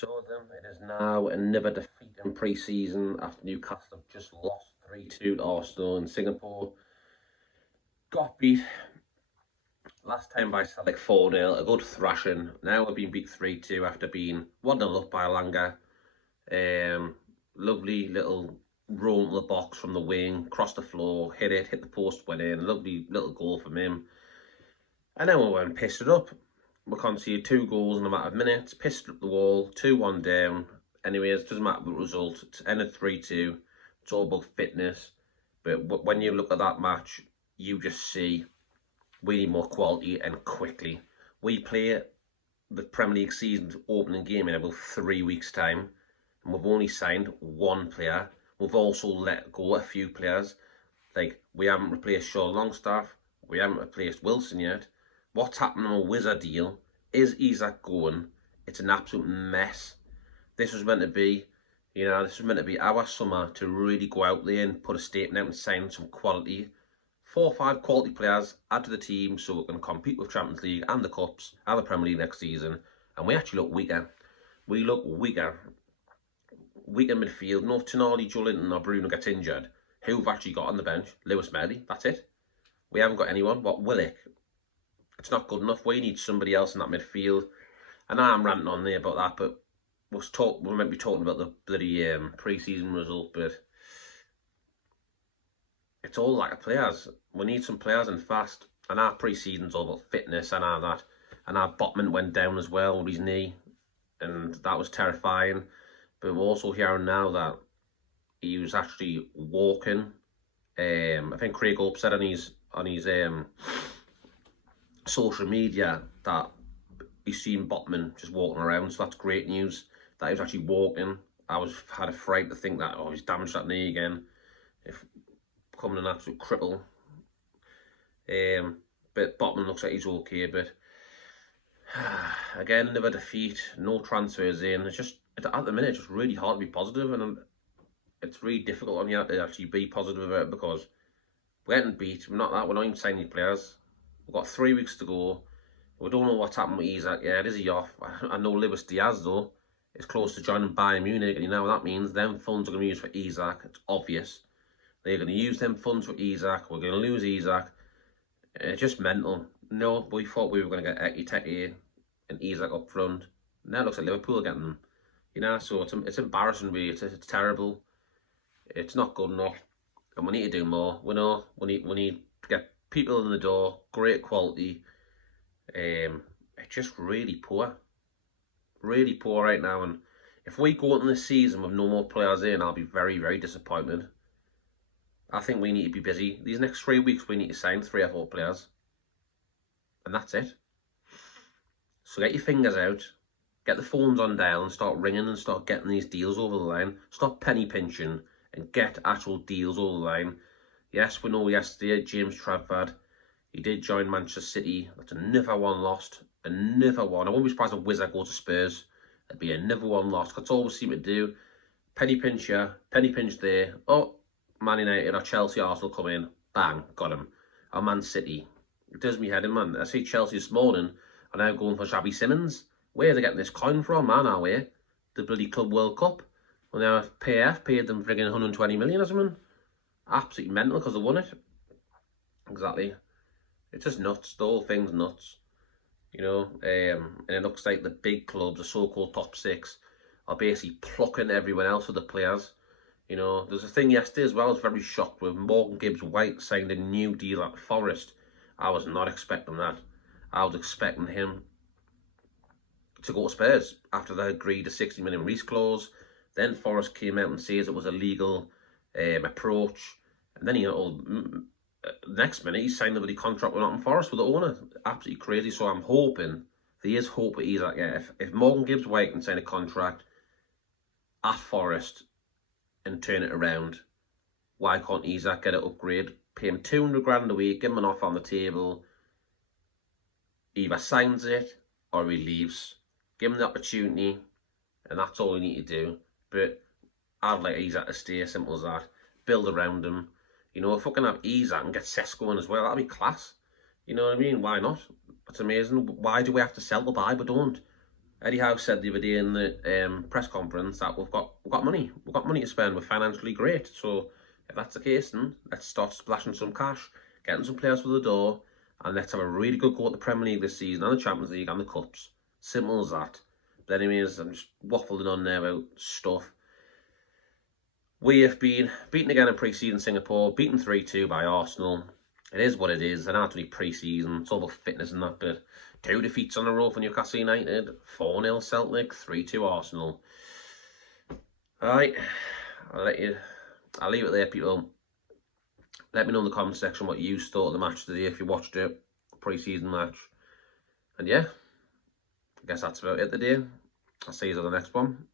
So then it is now another defeat in pre-season after Newcastle have just lost 3-2 to Arsenal in Singapore. Got beat last time by Celtic 4-0, a good thrashing. Now we've been beat 3-2 after being 1-0 up by Alanga. Lovely little roll into the box from the wing, cross the floor, hit the post, went in. Lovely little goal from him. And then we went and pissed it up. We conceded 2 goals in a matter of minutes, pissed up the wall, 2-1 down. Anyways, it doesn't matter the result. It's ended 3-2. It's all about fitness. But when you look at that match, you just see we need more quality and quickly. We play the Premier League season's opening game in about 3 weeks' time, and we've only signed 1 player. We've also let go a few players. Like, we haven't replaced Shaw Longstaff. We haven't replaced Wilson yet. What's happening on Wizard deal? Is Isak going? It's an absolute mess. This was meant to be, this was meant to be our summer to really go out there and put a statement out and sign some quality. 4 or 5 quality players, add to the team so we can compete with Champions League and the Cups and the Premier League next season. And we actually look weaker. We look weaker. Weaker midfield. No, if Tonali, Joelinton or Bruno gets injured, who have actually got on the bench? Lewis Medley, that's it. We haven't got anyone. What, Willock? It's not good enough. We need somebody else in that midfield. And I'm ranting on there about that, but we might be talking about the bloody pre-season result, but it's all lack of players. We need some players and fast. And our pre-season's all about fitness and all that. And our Botman went down as well with his knee, and that was terrifying. But we're also hearing now that he was actually walking. I think Craig Hope said on his social media that he's seen Botman just walking around, so that's great news that he was actually walking. I had a fright to think that he's damaged that knee again, if becoming an absolute cripple. But Botman looks like he's okay. But again, another defeat, no transfers in. It's just at the minute it's just really hard to be positive, and it's really difficult on you to actually be positive about it because we're getting beat. We're not even signing players. We've got 3 weeks to go. We don't know what's happened with Isak yet. Is he off? I know Luis Diaz, though, is close to joining Bayern Munich, and you know what that means. Them funds are going to be used for Isak. It's obvious. They're going to use them funds for Isak. We're going to lose Isak. It's just mental. No, we thought we were going to get Ekiteke and Isak up front. Now it looks like Liverpool are getting them. So it's embarrassing, really. It's terrible. It's not good enough. And we need to do more. We know we need to get people in the door, great quality. It's just really poor right now. And if we go into this season with no more players in, I'll be very, very disappointed. I think we need to be busy. These next 3 weeks, we need to sign 3 or 4 players, and that's it. So get your fingers out, get the phones on dial, and start ringing and start getting these deals over the line. Stop penny pinching and get actual deals over the line. Yes, we know yesterday James Trafford, he did join Manchester City. That's another one lost. Another one. I won't be surprised if Wizard go to Spurs. It'd be another one lost. That's all we seem to do. Penny pinch here, penny pinch there. Oh, Man United or Chelsea, Arsenal come in. Bang, got him. Or Man City. It does me head in, man. I see Chelsea this morning are now going for Xabi Simons. Where are they getting this coin from, man? Are we? The bloody Club World Cup. Well, now PF paid them friggin' 120 million or something. Absolutely mental because they won it. Exactly. It's just nuts. The whole thing's nuts. And it looks like the big clubs, the so-called top 6, are basically plucking everyone else with the players. There's a thing yesterday as well I was very shocked with. Morgan Gibbs-White signed a new deal at Forest. I was not expecting that. I was expecting him to go to Spurs after they agreed a 60 million release clause. Then Forest came out and says it was a legal approach. And then, next minute, he signed a contract with Nottingham Forest with the owner. Absolutely crazy. So I'm hoping, there is hope with Isak. Yeah, if Morgan Gibbs-White can sign a contract at Forest and turn it around, why can't Isak get an upgrade? Pay him 200 grand a week, give him an offer on the table. Either signs it or he leaves. Give him the opportunity, and that's all we need to do. But I'd like Isak to stay, simple as that. Build around him. If we can have Isak and get Sesko in as well, that'd be class. You know what I mean? Why not? It's amazing. Why do we have to sell to buy? We don't. Eddie Howe said the other day in the press conference that we've got money to spend. We're financially great. So if that's the case, then let's start splashing some cash, getting some players through the door, and let's have a really good go at the Premier League this season and the Champions League and the Cups. Simple as that. But anyways, I'm just waffling on there about stuff. We have been beaten again in pre-season Singapore, beaten 3-2 by Arsenal. It is what it is. And not only pre-season, it's all about fitness and that bit. 2 defeats on the row for Newcastle United, 4-0 Celtic, 3-2 Arsenal. Alright, I'll leave it there, people. Let me know in the comment section what you thought of the match today, if you watched it, pre-season match. And yeah, I guess that's about it today. I'll see you on the next one.